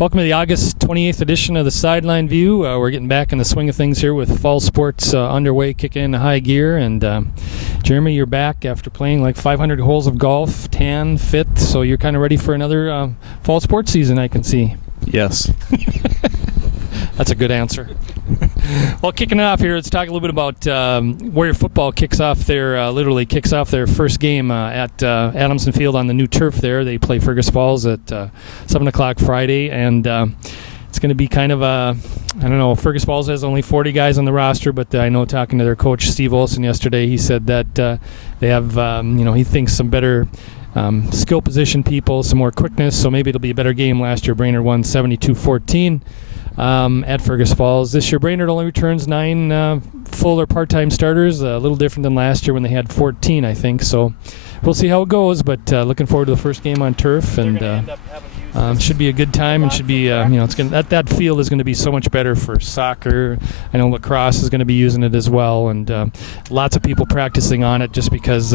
Welcome to the August 28th edition of the Sideline View. We're getting back in the swing of things here with fall sports underway, kicking into high gear. And Jeremy, you're back after playing like 500 holes of golf, tan, fit, so you're kind of ready for another fall sports season, I can see. Yes. That's a good answer. Well, kicking it off here, let's talk a little bit about Warrior football literally kicks off their first game at Adamson Field on the new turf there. They play Fergus Falls at 7 o'clock Friday, and it's going to be kind of Fergus Falls has only 40 guys on the roster, but I know talking to their coach, Steve Olson, yesterday, he said that they have, he thinks some better skill position people, some more quickness, so maybe it'll be a better game. Last year, Brainerd won 72-14. At Fergus Falls. This year, Brainerd only returns 9 full or part-time starters, a little different than last year when they had 14, I think. So we'll see how it goes, but looking forward to the first game on turf, and should be a good time, and should be, that field is going to be so much better for soccer. I know lacrosse is going to be using it as well, and lots of people practicing on it just because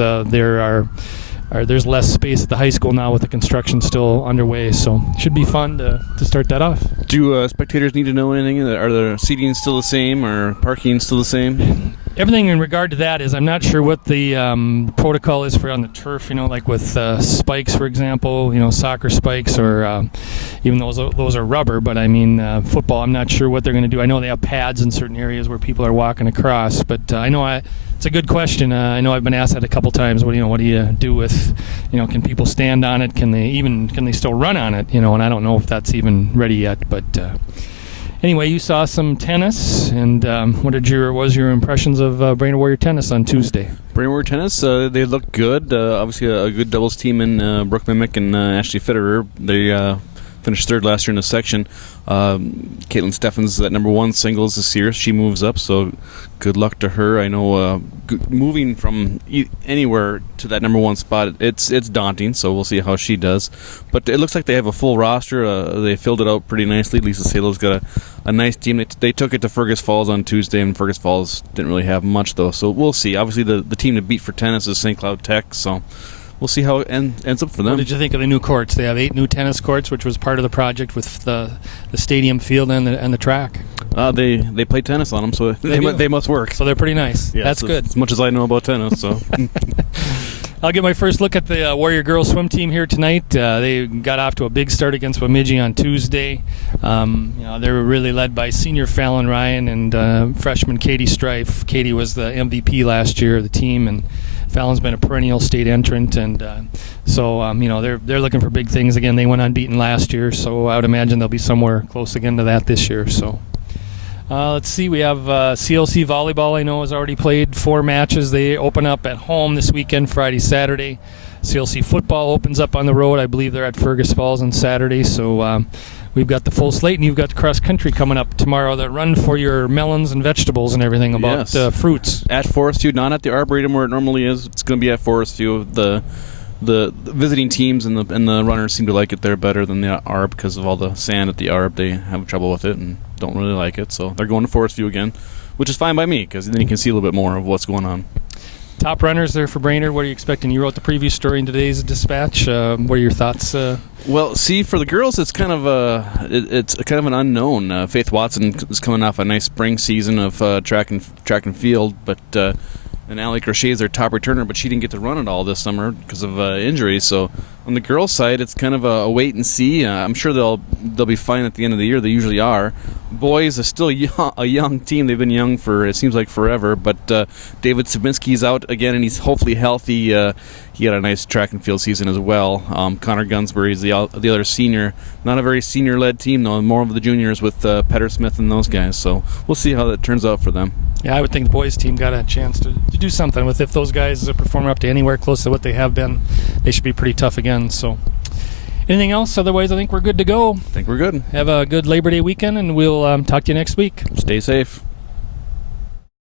there's less space at the high school now with the construction still underway, so it should be fun to start that off. Do spectators need to know anything? Are the seating still the same, or parking still the same? Everything in regard to that is I'm not sure what the protocol is for on the turf, like with spikes, for example, soccer spikes, or even those are rubber, but I mean football, I'm not sure what they're going to do. I know they have pads in certain areas where people are walking across, but it's a good question. I know I've been asked that a couple times. What do you do with, can people stand on it? Can they still run on it? And I don't know if that's even ready yet. But anyway, you saw some tennis, and what was your impressions of Brainerd Warrior tennis on Tuesday? Brainerd Warrior tennis, they looked good. Obviously, a good doubles team in Brooke Mimick and Ashley Fitterer. They finished third last year in the section. Caitlin Steffens at number 1 singles this year. She moves up, so good luck to her. I know moving from anywhere to that number 1 spot, it's daunting, so we'll see how she does. But it looks like they have a full roster. They filled it out pretty nicely. Lisa Salo's got a nice team. They took it to Fergus Falls on Tuesday, and Fergus Falls didn't really have much, though, so we'll see. Obviously, the team to beat for tennis is St. Cloud Tech, so we'll see how it ends up for them. What did you think of the new courts? They have 8 new tennis courts, which was part of the project with the stadium field and the track. They play tennis on them, so they must work. So they're pretty nice. Yeah, that's good. As much as I know about tennis, so. I'll get my first look at the Warrior girls swim team here tonight. They got off to a big start against Bemidji on Tuesday. They were really led by senior Fallon Ryan and freshman Katie Strife. Katie was the MVP last year of the team, and Fallon's been a perennial state entrant, and they're looking for big things again. They went unbeaten last year, so I would imagine they'll be somewhere close again to that this year. So let's see. We have CLC volleyball. I know has already played 4 matches. They open up at home this weekend, Friday, Saturday. CLC football opens up on the road. I believe they're at Fergus Falls on Saturday. So we've got the full slate, and you've got the cross country coming up tomorrow. That run for your melons and vegetables and everything about fruits. At Forest View, not at the Arboretum where it normally is. It's going to be at Forest View. The visiting teams and the runners seem to like it there better than the Arb because of all the sand at the Arb. They have trouble with it and don't really like it, so they're going to Forest View again, which is fine by me because then you can see a little bit more of what's going on. Top runners there for Brainerd. What are you expecting? You wrote the preview story in today's dispatch. What are your thoughts? Well, see, for the girls, it's kind of an unknown. Faith Watson is coming off a nice spring season of track and field, but and Allie Crochet is their top returner, but she didn't get to run it all this summer because of injuries. So on the girls' side, it's kind of a wait and see. I'm sure they'll be fine at the end of the year. They usually are. Boys are still a young team. They've been young for, it seems like, forever. But David Sabinski's out again, and he's hopefully healthy. He had a nice track and field season as well. Connor Gunsbury is the other senior. Not a very senior-led team, though. More of the juniors with Petter Smith and those guys. So we'll see how that turns out for them. Yeah, I would think the boys' team got a chance to do something with. If those guys perform up to anywhere close to what they have been, they should be pretty tough again. So, anything else? Otherwise, I think we're good to go. I think we're good. Have a good Labor Day weekend, and we'll talk to you next week. Stay safe.